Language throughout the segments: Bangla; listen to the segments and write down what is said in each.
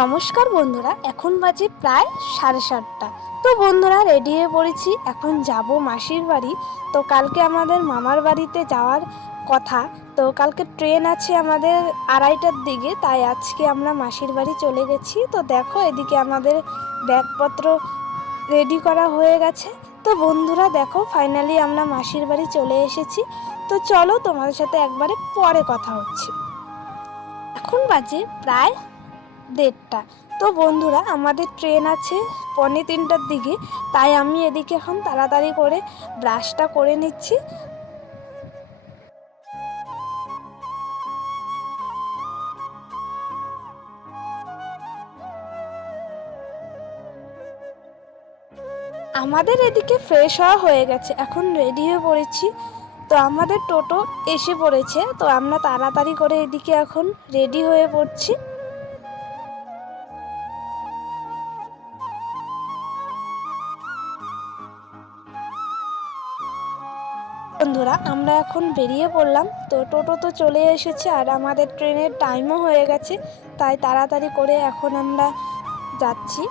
নমস্কার বন্ধুরা, এখন বাজে প্রায় সাড়ে সাতটা। তো বন্ধুরা রেডি হয়ে পড়েছি, এখন যাব মাসির বাড়ি। তো কালকে আমাদের মামার বাড়িতে যাওয়ার কথা। তো কালকে ট্রেন আছে আমাদের আড়াইটার দিকে, তাই আজকে আমরা মাসির বাড়ি চলে গেছি। তো দেখো, এদিকে আমাদের ব্যাগপত্র রেডি করা হয়ে গেছে। তো বন্ধুরা, দেখো ফাইনালি আমরা মাসির বাড়ি চলে এসেছি। তো চলো তোমাদের সাথে একবারে পরে কথা হচ্ছে। এখন বাজে প্রায় দেড়টা। তো বন্ধুরা, আমাদের ট্রেন আছে পৌনে তিনটার দিকে, তাই আমি এদিকে এখন তাড়াতাড়ি করে ব্রাশটা করে নিচ্ছি। আমাদের এদিকে ফ্রেশ হওয়া হয়ে গেছে, এখন রেডি হয়ে পড়েছি তো আমাদের টোটো এসে পড়েছে, তো আমরা তাড়াতাড়ি করে এদিকে এখন রেডি হয়ে পড়ছি। বন্ধুরা, আমরা এখন বেরিয়ে পড়লাম। তো টোটো তো চলে এসেছে আর আমাদের ট্রেনের টাইমও হয়ে গেছে, তাই তাড়াতাড়ি করে এখন আমরা যাচ্ছি।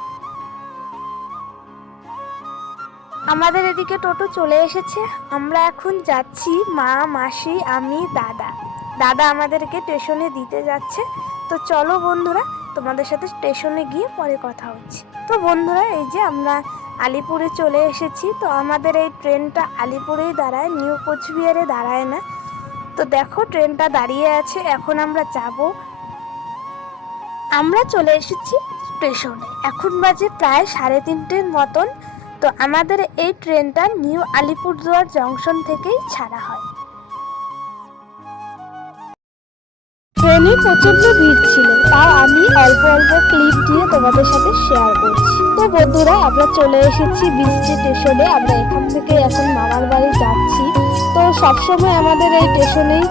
আমাদের এদিকে টোটো চলে এসেছে। আমরা এখন যাচ্ছি মা, মাসি, আমি, দাদা। দাদা আমাদেরকে স্টেশনে দিতে যাচ্ছে। তো চলো বন্ধুরা, তোমাদের সাথে স্টেশনে গিয়ে পরে কথা হচ্ছে। তো বন্ধুরা, এই যে আমরা আলিপুরে চলে এসেছি। তো আমাদের এই ট্রেনটা আলিপুরেই দাঁড়ায়, নিউ কোচবিহারে দাঁড়ায় না। তো দেখো ট্রেনটা দাঁড়িয়ে আছে, এখন আমরা যাব। আমরা চলে এসেছি স্টেশনে। এখন বাজে প্রায় সাড়ে তিনটের মতন। তো আমাদের এই ট্রেনটা নিউ আলিপুরদুয়ার জংশন থেকেই ছাড়া হয়। ট্রেনে প্রচণ্ড ভিড় ছিল তাও আমি অল্প অল্প ক্লিপ দিয়ে তোমাদের সাথে শেয়ার করছি। তো বন্ধুরা, আমরা চলে এসেছি বৃষ্টি স্টেশনে আমরা এখান থেকে এখন মামার বাড়ি যাচ্ছি। তো সবসময় আমাদের এই স্টেশনেই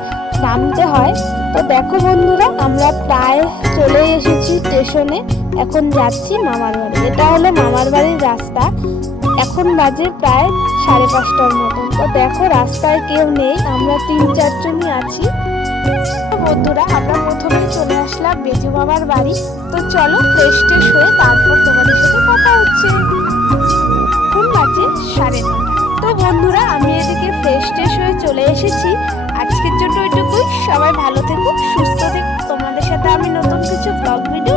নামতে হয়। তো দেখো বন্ধুরা, আমরা প্রায় চলে এসেছি স্টেশনে এখন যাচ্ছি মামার বাড়ি। এটা হলো মামার বাড়ির রাস্তা। এখন বাজে প্রায় সাড়ে পাঁচটার মতন। তো দেখো, রাস্তায় কেউ নেই, আমরা তিন চারজনই আছি। বন্ধুরা, আমরা প্রথমে চলে আসলাম বেজু বাবার বাড়ি। তো চলো ফ্রেশ ট্রেশ হয়ে তারপর তোমাদের সাথে কথা হচ্ছে। ফোন বাজে সাড়ে নটা। তো বন্ধুরা, আমি এদিকে ফ্রেশ ট্রেশ হয়ে চলে এসেছি। আজকের জন্য এটুকুই। সবাই ভালো থেকো, সুস্থ থেকো। তোমাদের সাথে আমি নতুন কিছু ব্লগ ভিডিও